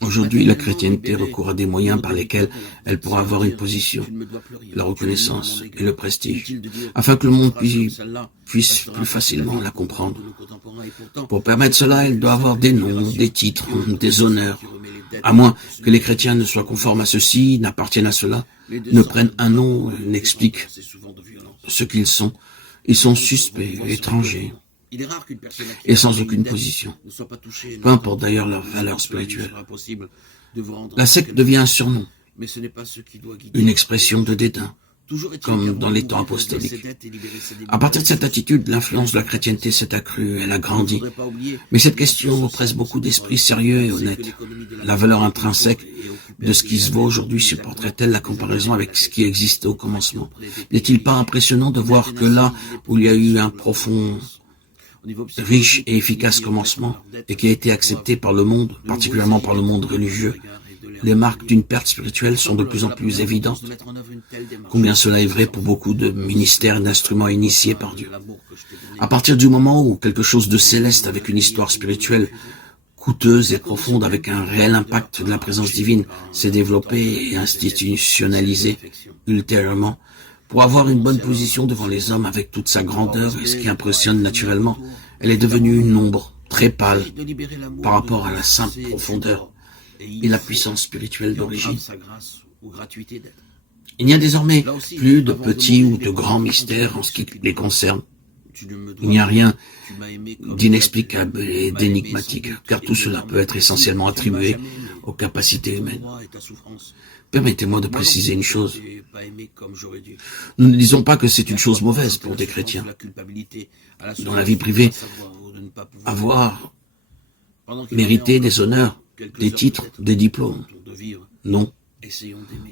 Aujourd'hui, la chrétienté recourt à des moyens par lesquels elle pourra avoir une position, la reconnaissance et le prestige, afin que le monde puisse plus facilement la comprendre. Pour permettre cela, elle doit avoir des noms, des titres, des honneurs. À moins que les chrétiens ne soient conformes à ceci, n'appartiennent à cela, ne prennent un nom, n'expliquent ce qu'ils sont. Ils sont suspects, étrangers, et sans aucune position. Peu importe d'ailleurs leur valeur spirituelle. La secte devient un surnom, une expression de dédain, comme dans les temps apostoliques. À partir de cette attitude, l'influence de la chrétienté s'est accrue, elle a grandi. Mais cette question oppresse beaucoup d'esprits sérieux et honnêtes. La valeur intrinsèque de ce qui se voit aujourd'hui supporterait-elle la comparaison avec ce qui existait au commencement? N'est-il pas impressionnant de voir que là où il y a eu un profond, riche et efficace commencement, et qui a été accepté par le monde, particulièrement par le monde religieux, les marques d'une perte spirituelle sont de plus en plus évidentes. Combien cela est vrai pour beaucoup de ministères et d'instruments initiés par Dieu. À partir du moment où quelque chose de céleste avec une histoire spirituelle coûteuse et profonde avec un réel impact de la présence divine s'est développé et institutionnalisé ultérieurement, pour avoir une bonne position devant les hommes avec toute sa grandeur et ce qui impressionne naturellement, elle est devenue une ombre très pâle par rapport à la simple profondeur et la puissance spirituelle d'origine. Il n'y a désormais plus de petits ou de grands mystères en ce qui les concerne. Il n'y a rien d'inexplicable et d'énigmatique, car tout cela peut être essentiellement attribué aux capacités humaines. Permettez-moi de préciser une chose. Nous ne disons pas que c'est une chose mauvaise pour des chrétiens, dans la vie privée, avoir mérité des honneurs, des titres, des diplômes. Non.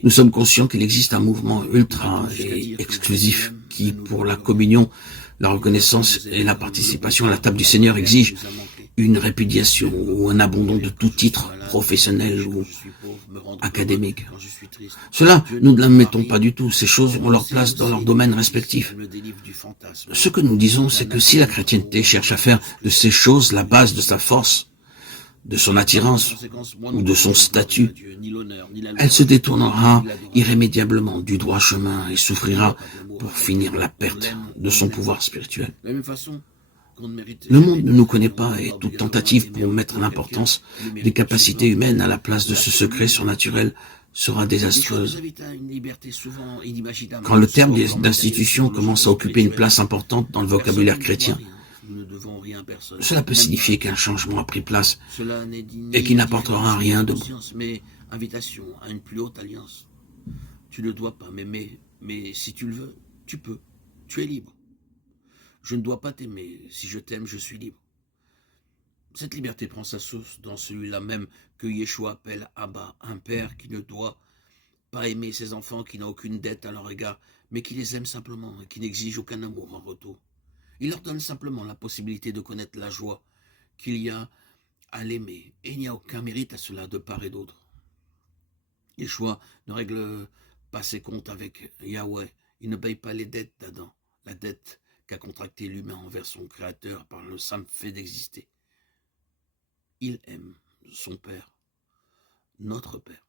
Nous sommes conscients qu'il existe un mouvement ultra et exclusif qui, pour la communion, la reconnaissance et la participation à la table du Seigneur, exige une répudiation ou un abandon de tout titre professionnel ou académique. Cela, nous ne l'admettons pas du tout. Ces choses ont leur place dans leurs domaines respectifs. Ce que nous disons, c'est que si la chrétienté cherche à faire de ces choses la base de sa force, de son attirance ou de son statut, elle se détournera irrémédiablement du droit chemin et souffrira pour finir la perte de son pouvoir spirituel. Le monde ne nous connaît pas et toute tentative pour mettre l'importance des capacités humaines à la place de ce secret surnaturel sera désastreuse. Quand le terme d'institution commence à occuper une place importante dans le vocabulaire chrétien, cela peut signifier qu'un changement a pris place et qui n'apportera rien de bon. Mais invitation à une plus haute alliance. Tu ne dois pas m'aimer, mais si tu le veux, tu peux. Tu es libre. Je ne dois pas t'aimer. Si je t'aime, je suis libre. Cette liberté prend sa source dans celui-là même que Yeshua appelle Abba, un père qui ne doit pas aimer ses enfants, qui n'a aucune dette à leur égard, mais qui les aime simplement et qui n'exige aucun amour en retour. Il leur donne simplement la possibilité de connaître la joie qu'il y a à l'aimer, et il n'y a aucun mérite à cela de part et d'autre. Yeshua ne règle pas ses comptes avec Yahweh, il ne paye pas les dettes d'Adam, la dette qu'a contracté l'humain envers son Créateur par le simple fait d'exister. Il aime son Père, notre Père.